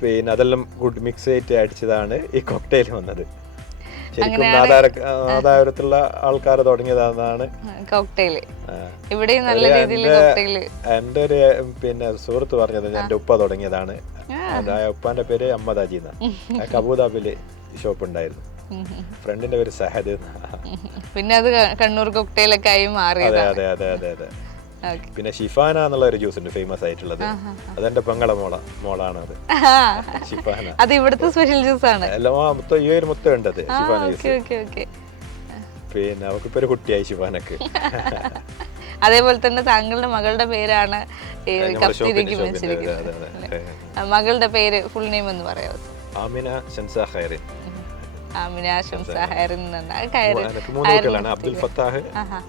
പിന്നെ അതെല്ലാം ഗുഡ് മിക്സ് ആയിട്ട് അടിച്ചതാണ് ഈ കോക്ടെയിൽ വന്നത്. ശരിക്കും ആധാരത്തിലുള്ള ആൾക്കാർ തുടങ്ങിയതാണ് കോക്ടെയിൽ. എൻ്റെ ഒരു പിന്നെ സുഹൃത്ത് പറഞ്ഞത് എൻ്റെ ഉപ്പ തുടങ്ങിയതാണ്. ഉപ്പാന്റെ പേര് അഹമ്മദാജി എന്നാണ്. അബുദാബിയില് ഷോപ്പ് ഉണ്ടായിരുന്നു. ഫ്രണ്ടിന്റെ പേര് സഹദ്. പിന്നെ അത് കണ്ണൂർ കോക്ടെയിലൊക്കെ ആയി മാറി. അതെ അതെ അതെ അതെ അതെ. ഓക്കെ. പിന്നെ ഷിഫാന എന്നുള്ള ഒരു ജ്യൂസ് ഉണ്ട് ഫേമസ് ആയിട്ടുള്ളത്. അതെന്റെ പെങ്ങളെ മോളാണ് അത്. ഷിഫാന അത് ഇവിടുത്തെ സ്പെഷ്യൽ ജ്യൂസ് ആണ്. എല്ലാം മൊത്തം ഈ ഒരു മൊത്തം ഉണ്ട് അത് Shifana okay juice. Okay okay. പിന്നെ അവക്കിപ്പോ ഒരു കുട്ടിയായി ഷിഫാനക്ക്. അതേപോലെ തന്നെ താങ്കളുടെ മകളുടെ പേരാണ് ഈ കഫ്തീരിയക്ക് വെച്ചിരിക്കുന്നത്. മകളുടെ പേര് ഫുൾ നെയിം എന്ന് പറയാമോ? ആമിന ഷംസ ഖൈറിൻ. ആമിന ഷംസ ഖൈറിൻ. എനിക്ക് 3 കുട്ടികളാണ്, അബ്ദുൽ ഫത്താഹ്,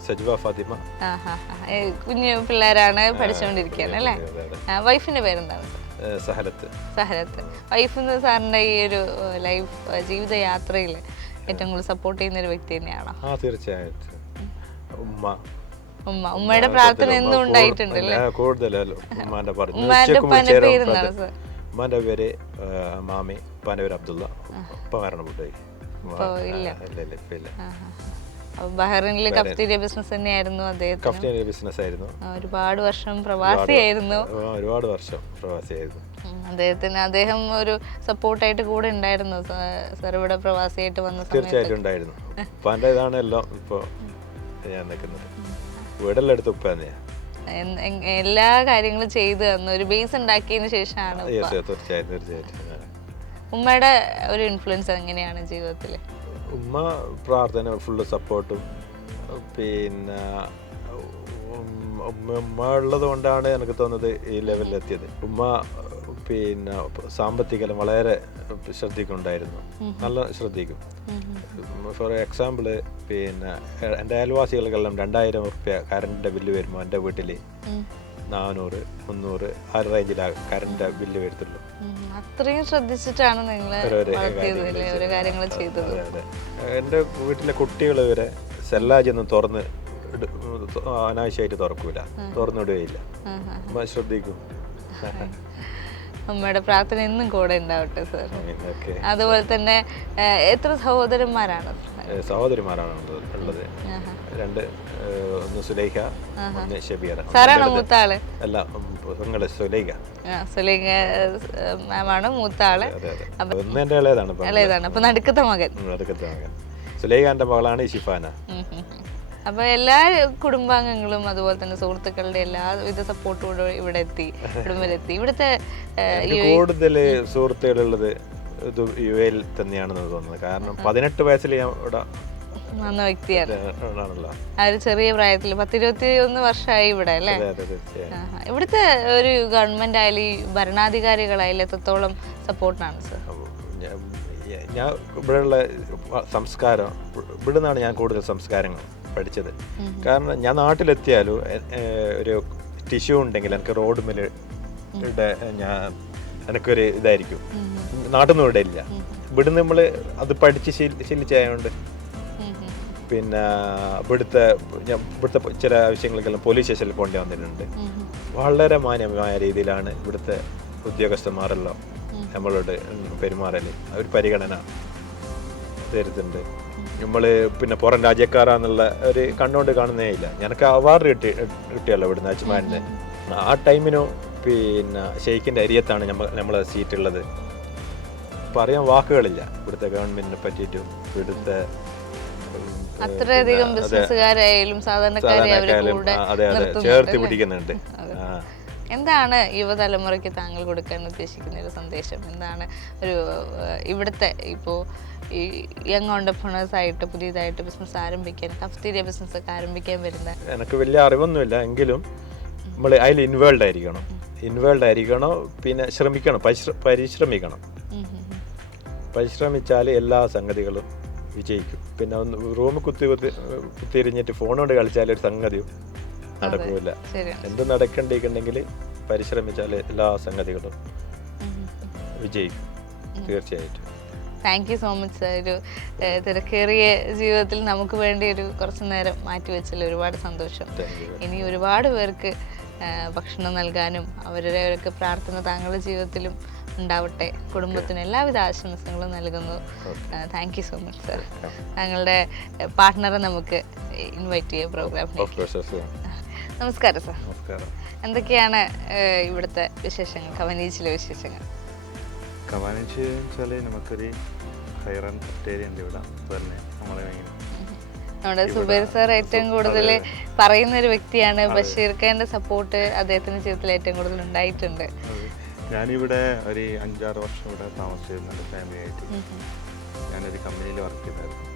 സജ്വ ഫാത്തിമ. കുഞ്ഞു പിള്ളേരാണ്, പഠിച്ചുകൊണ്ടിരിക്കുകയാണ് അല്ലേ? വൈഫിന്റെ പേരെന്താണ്? സഹലത്ത്. സഹലത്ത്. വൈഫ് സാറിന്റെ ഈ ഒരു ലൈഫ് ജീവിതയാത്രയിൽ ഏറ്റവും കൂടുതൽ സപ്പോർട്ട് ചെയ്യുന്ന ഒരു വ്യക്തി തന്നെയാണോ? തീർച്ചയായിട്ടും. ഉമ്മയുടെ പ്രാർത്ഥന എന്നും ഉണ്ടായിട്ടുണ്ട്. ഉമ്മാന്റെ പേര് മാമി, ഉപ്പാന്റെ പേര് അബ്ദുള്ള. ഉപ്പ മരണപ്പെട്ടായി. ബഹ്റൈനിലെ കഫ്തീരിയ ബിസിനസ് തന്നെയായിരുന്നു അദ്ദേഹത്തിന്. കഫ്തീരിയ ബിസിനസ് ആയിരുന്നു. ഒരുപാട് വർഷം പ്രവാസിയായിരുന്നു. ഒരുപാട് വർഷം പ്രവാസിയായിരുന്നു അദ്ദേഹം ഒരു സപ്പോർട്ടായിട്ട് കൂടെ ഉണ്ടായിരുന്നു സാർ ഇവിടെ പ്രവാസിയായിട്ട് വന്ന സമയത്ത്? തീർച്ചയായിട്ടും ഉണ്ടായിരുന്നു. ഉപ്പാന്റെ ഇതാണ് എല്ലാം ഇപ്പൊ ഞാൻ നിൽക്കുന്നത്. വീടെല്ലാം എടുത്ത് ഉപ്പ തന്നെയാ എല്ലാ കാര്യങ്ങളും ചെയ്തു തന്നു. ഒരു ബേസ് ഉണ്ടാക്കിയതിന് ശേഷമാണ്. തീർച്ചയായിട്ടും. ഉമ്മയുടെ ഒരു ഇൻഫ്ലുവൻസ് എങ്ങനെയാണ് ജീവിതത്തിൽ? ഉമ്മ പ്രാർത്ഥന ഫുള്ള് സപ്പോർട്ടും. പിന്നെ ഉമ്മ ഉള്ളത് കൊണ്ടാണ് എനിക്ക് തോന്നുന്നത് ഈ ലെവലിലെത്തിയത്. ഉമ്മ പിന്നെ സാമ്പത്തികം വളരെ ശ്രദ്ധിക്കുന്നുണ്ടായിരുന്നു, നല്ല ശ്രദ്ധിക്കും. ഫോർ എക്സാമ്പിള്, പിന്നെ എൻ്റെ അയൽവാസികൾക്കെല്ലാം 2000 റുപ്യ കറണ്ടിൻ്റെ ബില്ല് വരുമ്പോൾ എൻ്റെ വീട്ടിൽ 400, 300 ആ റേഞ്ചിലാണ് കറണ്ടിൻ്റെ ബില്ല് വരത്തുള്ളൂ. അത്രയും ശ്രദ്ധിച്ചിട്ടാണ് നിങ്ങൾ ഓരോ കാര്യങ്ങൾ ചെയ്തത്. എൻ്റെ വീട്ടിലെ കുട്ടികൾ വരെ സെല്ലാജ് ഒന്നും തുറന്ന് അനാവശ്യമായിട്ട് തുറക്കൂല, തുറന്നിടുകയില്ല. ശ്രദ്ധിക്കും. അമ്മയുടെ പ്രാർത്ഥന എന്നും കൂടെ ഉണ്ടാവട്ടെ സാർ. അതുപോലെ തന്നെ എത്ര സഹോദരന്മാരാണ്? സഹോദരിമാരാണ് ഉള്ളത്, 2. ഒന്ന് സുലൈഖ, ഒന്ന് ഷബീറ. സാറാണോ മൂത്ത ആള്? അല്ല, സുലൈഖ. സുലൈഖ മാമാണ് മൂത്ത ആള്. ഒന്ന് എൻ്റെ ഇളയതാണ്. അപ്പൊ നടുക്കത്തെ മകൻ. സുലൈഖാന്റെ മകളാണ് ഷിഫാന. അപ്പൊ എല്ലാ കുടുംബാംഗങ്ങളും അതുപോലെ തന്നെ സുഹൃത്തുക്കളുടെ എല്ലാവിധ സപ്പോർട്ടോടെ ഇവിടെ എത്തി, കുടുംബത്തിലെത്തി. ഇവിടുത്തെ കൂടുതൽ സുഹൃത്തുക്കളുള്ളത് യുഎയിൽ തന്നെയാണെന്ന് തോന്നുന്നത്. കാരണം 18 വയസ്സിൽ ഞാൻ ഇവിടെ വന്ന വ്യക്തിയാണ്. ആ ഒരു ചെറിയ പ്രായത്തിൽ 10-21 വർഷമായി ഇവിടെ അല്ലേ? ഇവിടുത്തെ ഒരു ഗവൺമെന്റ് ആയാലും ഈ ഭരണാധികാരികളായാലും എത്രത്തോളം സപ്പോർട്ടാണ് സർ? ഞാൻ ഇവിടെയുള്ള സംസ്കാരം, ഇവിടെ നിന്നാണ് ഞാൻ കൂടുതൽ സംസ്കാരങ്ങൾ പഠിച്ചത്. കാരണം ഞാൻ നാട്ടിലെത്തിയാലും ഒരു ടിഷ്യൂ ഉണ്ടെങ്കിൽ എനിക്ക് റോഡ് മേൽ എനിക്കൊരു ഇതായിരിക്കും. നാട്ടിൽ നിന്ന് ഇവിടെ ഇല്ല. ഇവിടുന്ന് നമ്മൾ അത് പഠിച്ച് ശീലിച്ചായതുകൊണ്ട് പിന്നെ ഇവിടുത്തെ ചില ആവശ്യങ്ങൾക്കെല്ലാം പോലീസ് സ്റ്റേഷനിൽ പോകേണ്ടി വന്നിട്ടുണ്ട്. വളരെ മാന്യമായ രീതിയിലാണ് ഇവിടുത്തെ ഉദ്യോഗസ്ഥന്മാരെല്ലാം നമ്മളോട് പെരുമാറൽ, ഒരു പരിഗണന തരുന്നുണ്ട്. നമ്മൾ പിന്നെ പുറം രാജ്യക്കാരാന്നുള്ള ഒരു കണ്ണുകൊണ്ട് കാണുന്നേ ഇല്ല. ഞങ്ങൾക്ക് അവാർഡ് കിട്ടിയല്ലോ ഇവിടുന്ന് അജ്മാനിന്ന്. ആ ടൈമിനും പിന്നെ ഷെയ്ഖിൻ്റെ അരിയത്താണ് നമ്മളെ സീറ്റ് ഉള്ളത്. പറയാൻ വാക്കുകളില്ല ഇവിടുത്തെ ഗവൺമെന്റിനെ പറ്റിയിട്ടും ഇവിടുത്തെ അത്രയധികം ബിസിനസ്സുകാരായാലും സാധാരണക്കാരായാലും ചേർത്ത് പിടിക്കുന്നുണ്ട്. എന്താണ് യുവതലമുറയ്ക്ക് താങ്കൾ കൊടുക്കാൻ ഉദ്ദേശിക്കുന്ന ഒരു സന്ദേശം? എന്താണ് ഒരു ഇവിടുത്തെ ഇപ്പോൾ ഈ യങ് ഓണ്ടർപ്രണേഴ്സ് ആയിട്ട് പുതിയതായിട്ട് ബിസിനസ് ആരംഭിക്കാൻ, കഫ്തീരിയ ബിസിനസ് ഒക്കെ ആരംഭിക്കാൻ വരുന്ന? എനിക്ക് വലിയ അറിവൊന്നുമില്ല, എങ്കിലും നമ്മൾ അതിൽ ഇൻവോൾവ് ആയിരിക്കണം. പിന്നെ ശ്രമിക്കണം, പരിശ്രമിച്ചാൽ എല്ലാ സംഗതികളും വിജയിക്കും. പിന്നെ ഒന്ന് റൂമിൽ കുത്തിരിഞ്ഞിട്ട് ഫോണോട് കളിച്ചാൽ ഒരു സംഗതിയും നടക്കൂല. എന്ത് നടക്കണ്ടെങ്കിൽ പരിശ്രമിച്ചാൽ എല്ലാ സംഗതികളും വിജയിക്കും തീർച്ചയായിട്ടും. Thank you so much sir. ഒരു തിരക്കേറിയ ജീവിതത്തിൽ നമുക്ക് വേണ്ടി ഒരു കുറച്ച് നേരം മാറ്റിവെച്ചല്ലോ, ഒരുപാട് സന്തോഷം. ഇനി ഒരുപാട് പേർക്ക് ഭക്ഷണം നൽകാനും അവരുടെയൊക്കെ പ്രാർത്ഥന താങ്കളുടെ ജീവിതത്തിലും ഉണ്ടാവട്ടെ. കുടുംബത്തിന് എല്ലാവിധ ആശംസകളും നൽകുന്നു. Thank you so much sir. താങ്കളുടെ പാർട്ട്ണറെ നമുക്ക് ഇൻവൈറ്റ് ചെയ്യാം പ്രോഗ്രാമിലേക്ക്. നമസ്കാരം സാർ. എന്തൊക്കെയാണ് ഇവിടുത്തെ വിശേഷങ്ങൾ, കവനീച്ചിലെ വിശേഷങ്ങൾ? കവാനിച്ച് വെച്ചാൽ നമുക്കൊരു ഹൈറൻ കഫ്റ്റേരിയ ഉണ്ട് ഇവിടെ തന്നെ. നമ്മളെ നമ്മുടെ സുബൈർ സാർ ഏറ്റവും കൂടുതൽ പറയുന്ന ഒരു വ്യക്തിയാണ്. ബഷീർ ഖാന്റെ സപ്പോർട്ട് അദ്ദേഹത്തിന്റെ ജീവിതത്തിൽ ഏറ്റവും കൂടുതൽ ഉണ്ടായിട്ടുണ്ട്. ഞാനിവിടെ ഒരു 5-6 വർഷം ഇവിടെ താമസിച്ചിരുന്നു എൻ്റെ ഫാമിലിയായിട്ട്. ഞാനൊരു കമ്പനിയിൽ വർക്ക് ചെയ്തായിരുന്നു.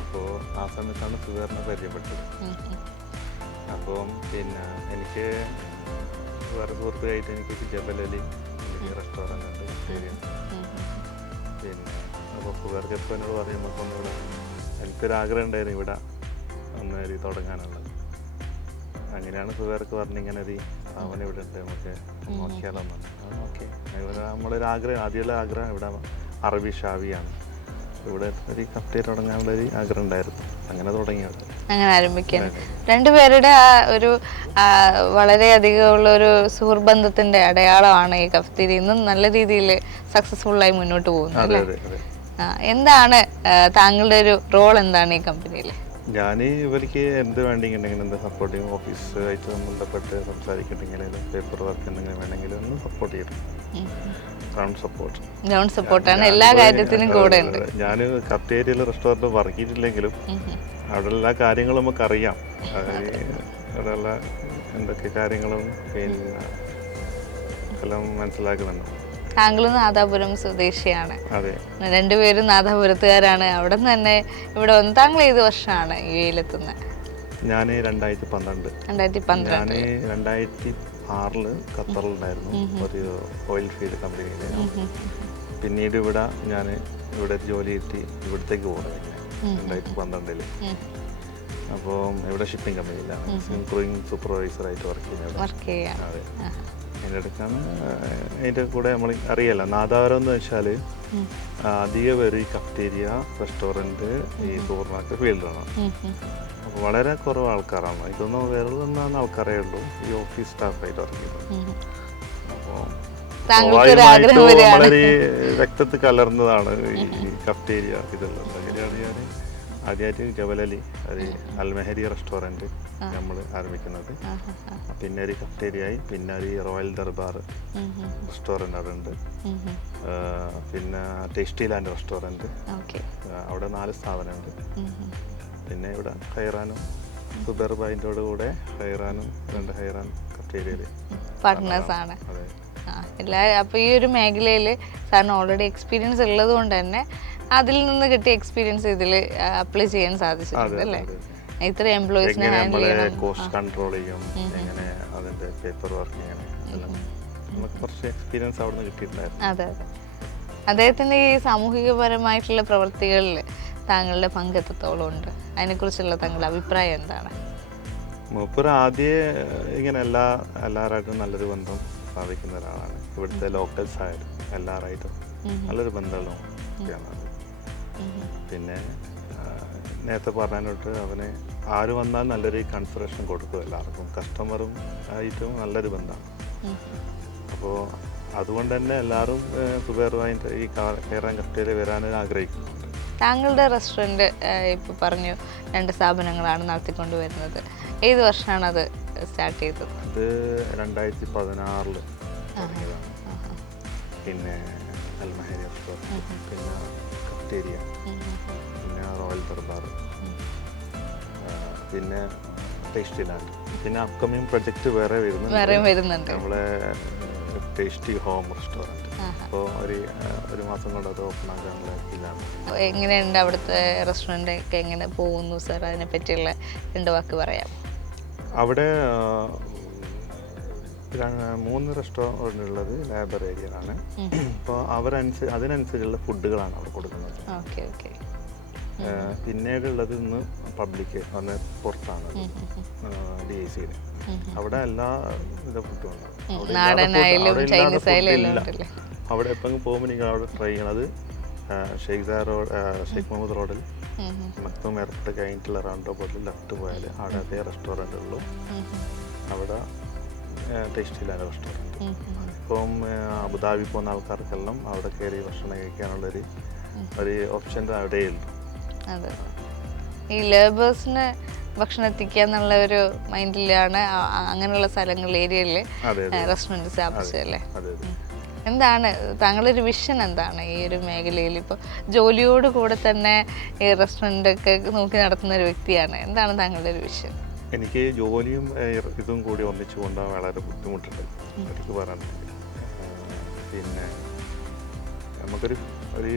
അപ്പോൾ ആ സമയത്താണ് സുബൈറിനെ പരിചയപ്പെട്ടത്. അപ്പം പിന്നെ എനിക്ക് വേറെ സുഹൃത്തുക്കായിട്ട് എനിക്ക് ജബലലി റെസ്റ്റോറൻ്റ് ഉണ്ട് ശരിയാണ്. പിന്നെ അപ്പോൾ സുബൈർക്ക് എപ്പോൾ എന്നോട് പറയും നമുക്കൊന്നിവിടെ എനിക്കൊരാഗ്രഹം ഉണ്ടായിരുന്നു ഇവിടെ ഒന്ന് തുടങ്ങാനുള്ളത്. അങ്ങനെയാണ് സുബൈർക്ക് പറഞ്ഞ് ഇങ്ങനെ ഒരു അവൻ ഇവിടെ ഉണ്ട് നമുക്ക് നോക്കിയാലോന്ന്. ഓക്കെ, ഇവിടെ നമ്മളൊരു ആഗ്രഹം ആദ്യമുള്ള ആഗ്രഹം ഇവിടെ അറബി ഷാവിയാണ്. ഇവിടെ ഒരു കഫ്റ്റീരിയ തുടങ്ങാനുള്ളൊരു ആഗ്രഹം ഉണ്ടായിരുന്നു. അങ്ങനെ തുടങ്ങിയത്, അങ്ങനെ ആരംഭിക്കാൻ രണ്ടുപേരുടെ ആ ഒരു വളരെയധികം ഉള്ള ഒരു സുഹൃബന്ധത്തിന്റെ അടയാളമാണ് ഈ കഫ്റ്റീരിയ. ഇന്നും നല്ല രീതിയിൽ സക്സസ്ഫുള്ളായി മുന്നോട്ട് പോകുന്നത് അല്ലേ? എന്താണ് താങ്കളുടെ ഒരു റോൾ എന്താണ് ഈ കമ്പനിയിൽ? ഞാൻ ഇവർക്ക് എന്ത് വേണ്ടെങ്കിൽ എന്താ സപ്പോർട്ടിങ് ഓഫീസുമായിട്ട് ബന്ധപ്പെട്ട് സംസാരിക്കണമെങ്കിൽ പേപ്പർ വർക്ക് എന്തെങ്കിലും വേണമെങ്കിൽ ഒന്ന് സപ്പോർട്ട് ചെയ്യും. ഗ്രൗണ്ട് സപ്പോർട്ടാണ് എല്ലാ കാര്യത്തിനും കൂടെ ഉണ്ട്. ഞാൻ കഫ്റ്റീരിയയിൽ റെസ്റ്റോറൻറ്റ് വർക്ക് ചെയ്തിട്ടില്ലെങ്കിലും അവിടെ എല്ലാ കാര്യങ്ങളും നമുക്കറിയാം. അവിടെയുള്ള എന്തൊക്കെ കാര്യങ്ങളും പിന്നെ എല്ലാം മനസ്സിലാക്കുന്നുണ്ട്. താങ്കൾ നാദാപുരം സ്വദേശിയാണ്, അതെ, രണ്ടുപേരും നാദാപുരത്തുകാരാണ്. അവിടെ നിന്ന് തന്നെ ഇവിടെ വന്ന് താങ്കൾ ഏത് വർഷമാണ് യു എയിലെത്തുന്നത്? ഞാൻ 2012. ഞാൻ 2006 ഖത്തറിലുണ്ടായിരുന്നു ഒരു ഓയിൽ ഫീൽഡ് കമ്പനിയിൽ. പിന്നീട് ഇവിടെ ഞാൻ ഇവിടെ ജോലി കിട്ടി ഇവിടത്തേക്ക് പോകുന്നത് 2012. അപ്പോൾ ഇവിടെ ഷിപ്പിംഗ് കമ്പനിയിലാണ് ക്രൂയിങ് സൂപ്പർവൈസറായിട്ട് വർക്ക് ചെയ്യുന്നത്. അതെ, അതിൻ്റെ അടുക്കാണ്. അതിൻ്റെ കൂടെ നമ്മൾ അറിയാലോ നാദാപുരം എന്ന് വെച്ചാൽ അധിക പേര് ഈ കഫ്റ്റീരിയ, റെസ്റ്റോറൻറ്റ്, ഈ സൂപ്പർ മാർക്കറ്റ് ഫീൽഡാണ്. അപ്പോൾ വളരെ കുറവ് ആൾക്കാരാണ്. ഇതൊന്നും വേറെ ഒന്നാണ് ആൾക്കാരേ ഉള്ളൂ ഈ ഓഫീസ് സ്റ്റാഫായിട്ട് വർക്ക് ചെയ്യുന്നത്. അപ്പോൾ സ്വാഭാവികമായിട്ടും വളരെ രക്തത്തിൽ കലർന്നതാണ് ഈ കഫ്റ്റീരിയ ഇതെല്ലാം. അങ്ങനെയാണ് ഞാൻ ആദ്യമായിട്ട് ജബലലി ഒരു അൽമെഹരി റെസ്റ്റോറൻറ്റ് നമ്മൾ ആരംഭിക്കുന്നത്. പിന്നെ ഒരു കഫ്റ്റീരിയായി, പിന്നെ ഒരു റോയൽ ദർബാർ റെസ്റ്റോറൻറ്റ് അവിടെ ഉണ്ട്. പിന്നെ ടേസ്റ്റി ലാൻഡ് റെസ്റ്റോറൻറ്റ്, അവിടെ 4 സ്ഥാപനമുണ്ട്. പിന്നെ ഇവിടെ ഹൈറാനും സുബൈർ ഭായിൻ്റെ കൂടെ ഹൈറാനും 2 ഹൈറാൻ കഫ്റ്റീരിയയിൽ പാർട്ട്നേഴ്സാണ്. അപ്പോൾ ഈ ഒരു മേഖലയിൽ സാറിന് ഓൾറെഡി എക്സ്പീരിയൻസ് ഉള്ളത് കൊണ്ട് തന്നെ അതിൽ നിന്ന് കിട്ടിയ എക്സ്പീരിയൻസ് ഇതിൽ അപ്ലൈ ചെയ്യാൻ സാധിച്ചിട്ടുണ്ട് അല്ലേ? ഇത്ര എംപ്ലോയീസിനെ ഹാൻഡിൽ ചെയ്യണം, കോസ്റ്റ് കൺട്രോൾ ചെയ്യും, എങ്ങനെ അതിന്റെ പേപ്പർ വർക്ക് ചെയ്യണം, കുറച്ച് എക്സ്പീരിയൻസ് അവിടെ നിന്ന് കിട്ടിയിട്ടുണ്ടായിരുന്നു. അതെ അതെ. അദ്ദേഹത്തിന്റെ ഈ സാമൂഹികപരമായിട്ടുള്ള പ്രവൃത്തികളിൽ താങ്കളുടെ പങ്ക് എത്രത്തോളം ഉണ്ട്? അതിനെക്കുറിച്ചുള്ള താങ്കളുടെ അഭിപ്രായം എന്താണ്? മൂപ്പർ ആദ്യം ഇങ്ങനെ എല്ലാവരായിട്ടും നല്ലൊരു ബന്ധം സ്ഥാപിക്കുന്ന ഒരാളാണ്. ഇവിടുത്തെ ലോക്കൽസ് ആയാലും എല്ലാവരായിട്ടും നല്ലൊരു ബന്ധമുള്ള ഒക്കെയാണ്. പിന്നെ നേരത്തെ പറഞ്ഞതിനോട്ട് അവന് ആര് വന്നാൽ നല്ലൊരു കൺസിഡറേഷൻ കൊടുക്കും എല്ലാവർക്കും. കസ്റ്റമറും ആയിട്ടും നല്ലൊരു ബന്ധമാണ്. അപ്പോൾ അതുകൊണ്ട് തന്നെ എല്ലാവരും സുബൈറുമായിട്ട് ഈ ഹൈറാൻ കഫ്റ്റീരിയയിൽ വരാൻ ആഗ്രഹിക്കുന്നുണ്ട്. താങ്കളുടെ റെസ്റ്റോറൻറ്റ് ഇപ്പോൾ പറഞ്ഞു 2 സ്ഥാപനങ്ങളാണ് നടത്തിക്കൊണ്ട് വരുന്നത്. ഏത് വർഷമാണ് അത് സ്റ്റാർട്ട് ചെയ്തത്? അത് 2016 തുടങ്ങിയതാണ്. പിന്നെ അൽമഹരി റെസ്റ്റോറൻറ്റ്, പിന്നെ കഫ്റ്റീരിയ, പിന്നെ റോയൽ ദർബാർ, പിന്നെ ടേസ്റ്റി ലാൻഡ്, പിന്നെ അപ്കമിങ് പ്രൊജക്റ്റ് വേറെ വരുന്നുണ്ട്. നമ്മളെ ടേസ്റ്റി ഹോം റെസ്റ്റോറൻറ്റ്. അപ്പോൾ ഒരു മാസം കൊണ്ട് അത് ഓപ്പൺ ആക്കാനുള്ള ഇതിലാണ്. എങ്ങനെയുണ്ട് അവിടുത്തെ റെസ്റ്റോറൻറ്റ് ഒക്കെ എങ്ങനെ പോകുന്നു സാർ? അതിനെ പറ്റിയുള്ള 2 വാക്ക് പറയാം. അവിടെ 3 റെസ്റ്റോറൻറ്റ് ഉള്ളത് ലേബർ ഏരിയയിലാണ്. അപ്പോൾ അതിനനുസരിച്ചുള്ള ഫുഡുകളാണ് അവിടെ കൊടുക്കുന്നത്. പിന്നീടുള്ളത് ഇന്ന് പബ്ലിക് വന്ന് പുറത്താണ് DICയിൽ. അവിടെ എല്ലാ വിധ ഫുഡും ഉണ്ട്. അവിടെ എപ്പോൾ പോകുമ്പോൾ നിങ്ങൾ അവിടെ ട്രൈ ചെയ്യണത് ഷെയ്ഖ് മുഹമ്മദ് റോഡിൽ മക്തൂം എയർപോർട്ട് കഴിഞ്ഞിട്ടുള്ള റൗണ്ട് റോഡിൽ ലെഫ്റ്റ് പോയാൽ അവിടെ അതേ റെസ്റ്റോറൻറ്റ് ഉള്ളൂ. അവിടെ ടേസ്റ്റി ലാൻഡ് റെസ്റ്റോറൻറ്റ്. ഇപ്പം അബുദാബി പോകുന്ന ആൾക്കാർക്കെല്ലാം അവിടെ കയറി ഭക്ഷണം കഴിക്കാനുള്ളൊരു ഓപ്ഷൻ അവിടെയുള്ളൂ. അതെ, ഈ ലേബേഴ്സിന് ഭക്ഷണം എത്തിക്കുക എന്നുള്ള ഒരു മൈൻഡിലാണ് അങ്ങനെയുള്ള സ്ഥലങ്ങളിൽ ഏരിയയിൽ റെസ്റ്റോറൻറ്റ് സ്ഥാപിച്ചതല്ലേ? എന്താണ് താങ്കളുടെ ഒരു വിഷൻ എന്താണ് ഈ ഒരു മേഖലയിൽ? ഇപ്പോൾ ജോലിയോട് കൂടെ തന്നെ ഈ റെസ്റ്റോറൻ്റ് ഒക്കെ നോക്കി നടത്തുന്ന ഒരു വ്യക്തിയാണ്, എന്താണ് താങ്കളുടെ ഒരു വിഷൻ? എനിക്ക് ജോലിയും ഇതും കൂടി ഒന്നിച്ചു കൊണ്ടാൽ വളരെ ബുദ്ധിമുട്ടുണ്ട് എനിക്ക് പറയാനുണ്ട്. പിന്നെ നമുക്കൊരു ഒരു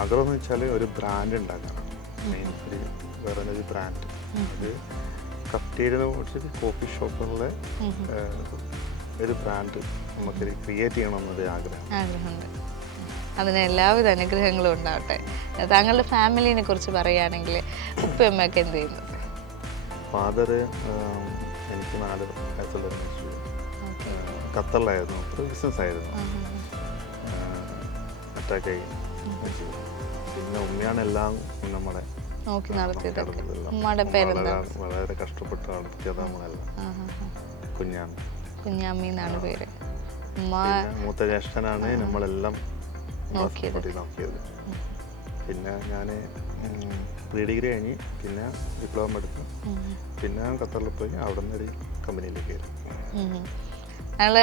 ആഗ്രഹം എന്ന് വെച്ചാൽ ഒരു ബ്രാൻഡ് ഉണ്ടാക്കണം. മെയിൻ വേറെ ഒരു ബ്രാൻഡ്, അത് കഫ്റ്റീരിയനെ കുറിച്ച് കോഫി ഷോപ്പുകളിലെ ഒരു ബ്രാൻഡ് നമുക്ക് ക്രിയേറ്റ് ചെയ്യണമെന്നൊരു ആഗ്രഹമുണ്ട്. അതിന് എല്ലാവിധ അനുഗ്രഹങ്ങളും ഉണ്ടാവട്ടെ. താങ്കളുടെ ഫാമിലിനെ കുറിച്ച് പറയുകയാണെങ്കിൽ ഉപ്പയമ്മയൊക്കെ എന്ത് ചെയ്യുന്നു? ഫാദർ എനിക്ക് 4 വയസ്സുള്ള ഖത്തറിലായിരുന്നു, ഒരു ബിസിനസ് ആയിരുന്നു, അറ്റാക്കായി. പിന്നെ ഉമ്മയാണ് എല്ലാം നമ്മളെ നോക്കി നടത്തിയത്. ഉമ്മയുടെ പേരെന്താ? വളരെ കഷ്ടപ്പെട്ട് നടത്തിയത് നമ്മളെല്ലാം. കുഞ്ഞാമ്മി എന്നാണ് പേര്. മൂത്ത ജ്യേഷ്ഠനാണ് നമ്മളെല്ലാം നോക്കിയത്. പിന്നെ ഞാൻ പ്രീ ഡിഗ്രി കഴിഞ്ഞ് പിന്നെ ഡിപ്ലോമ എടുത്തു. പിന്നെ ഖത്തറിൽ പോയി അവിടെ നിന്ന് ഒരു കമ്പനിയിലേക്ക് കയറി. ഞങ്ങൾ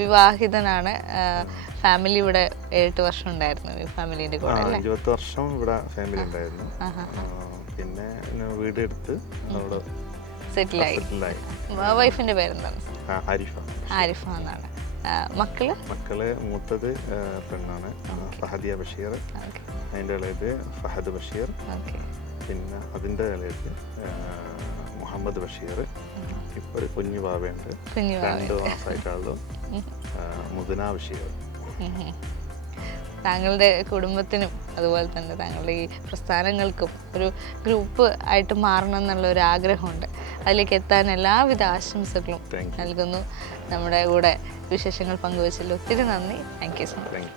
വിവാഹിതനാണ്. ഫാമിലി ഇവിടെ 7 വർഷം ഉണ്ടായിരുന്നു ഫാമിലിന്റെ കൂടെ. 20 വർഷം ഇവിടെ ഫാമിലി ഉണ്ടായിരുന്നു. പിന്നെ വീട് എടുത്ത് അവിടെ സെറ്റിലായി. വൈഫിന്റെ പേരെന്താണ്? ആരിഫ എന്നാണ്. മക്കള് മൂത്തത് പെണ്ണാണ്, ഫഹദിയ ബഷീർ. അതിൻ്റെ ഇളയത് ഫഹദ് ബഷീർ. പിന്നെ അതിൻ്റെ ഇളയത് മുഹമ്മദ് ബഷീർ. ഇപ്പോൾ ഒരു കുഞ്ഞു ബാബയുണ്ട്, 2 മാസമായിട്ടുള്ളൂ, മുദന ബഷീർ. താങ്കളുടെ കുടുംബത്തിനും അതുപോലെ തന്നെ താങ്കളുടെ ഈ പ്രസ്ഥാനങ്ങൾക്കും ഒരു ഗ്രൂപ്പ് ആയിട്ട് മാറണം എന്നുള്ള ഒരു ആഗ്രഹമുണ്ട്. അതിലേക്ക് എത്താൻ എല്ലാവിധ ആശംസകളും നൽകുന്നു. നമ്മുടെ കൂടെ വിശേഷങ്ങൾ പങ്കുവച്ചതിൽ ഒത്തിരി നന്ദി. Thank you so much.